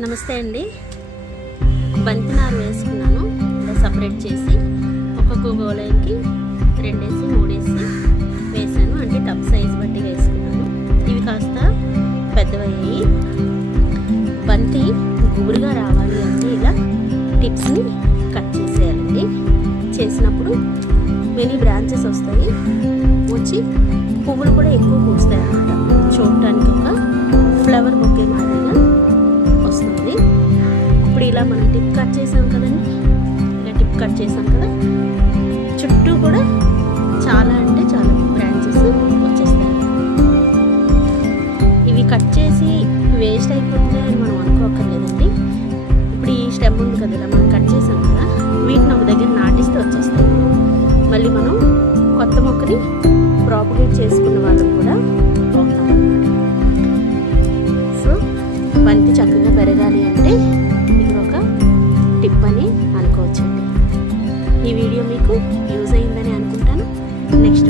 నమస్తే అండి. బంతినారు వేసుకున్నాను. ఇలా సపరేట్ చేసి ఒక్కొక్క గోళానికి రెండేసి మూడేసి వేసాను. అంటే టప్ సైజ్ బట్టి వేసుకున్నాను. ఇవి కాస్త పెద్దవయ్యాయి. బంతి గుబురుగా రావాలి అంటే ఇలా టిప్స్ని కట్ చేసేయాలండి. చేసినప్పుడు మెనీ బ్రాంచెస్ వస్తాయి. వచ్చి పువ్వులు కూడా ఎక్కువ పూస్తాయి అన్నమాట చూడటానికి ఒక ఫ్లవర్ బొక్కే మాదిరిగా మనం టిప్ కట్ చేసాం కదండి? ఇలా టిప్ కట్ చేసాం కదా? చుట్టూ కూడా చాలా అంటే చాలా బ్రాంచెస్ వచ్చేస్తాయి. ఇవి కట్ చేసి వేస్ట్ అయిపోతున్నాయి అని మనం అనుకోకర్లేదండి ఇప్పుడు ఈ స్టెమ్ ఉంది కదా ఇలా మనం కట్ చేసాం కదా వీటిని ఒక దగ్గర నాటిస్తే వచ్చేస్తాయి. మళ్ళీ మనం కొత్త మొక్కని ప్రాపగేట్ చేసుకున్న వాళ్ళం కూడా పోతాం సో బంతి చక్కగా పెరగాలి అంటే టిప్ అని అనుకోవచ్చండి. ఈ వీడియో మీకు యూజ్ అయిందని అనుకుంటాను. నెక్స్ట్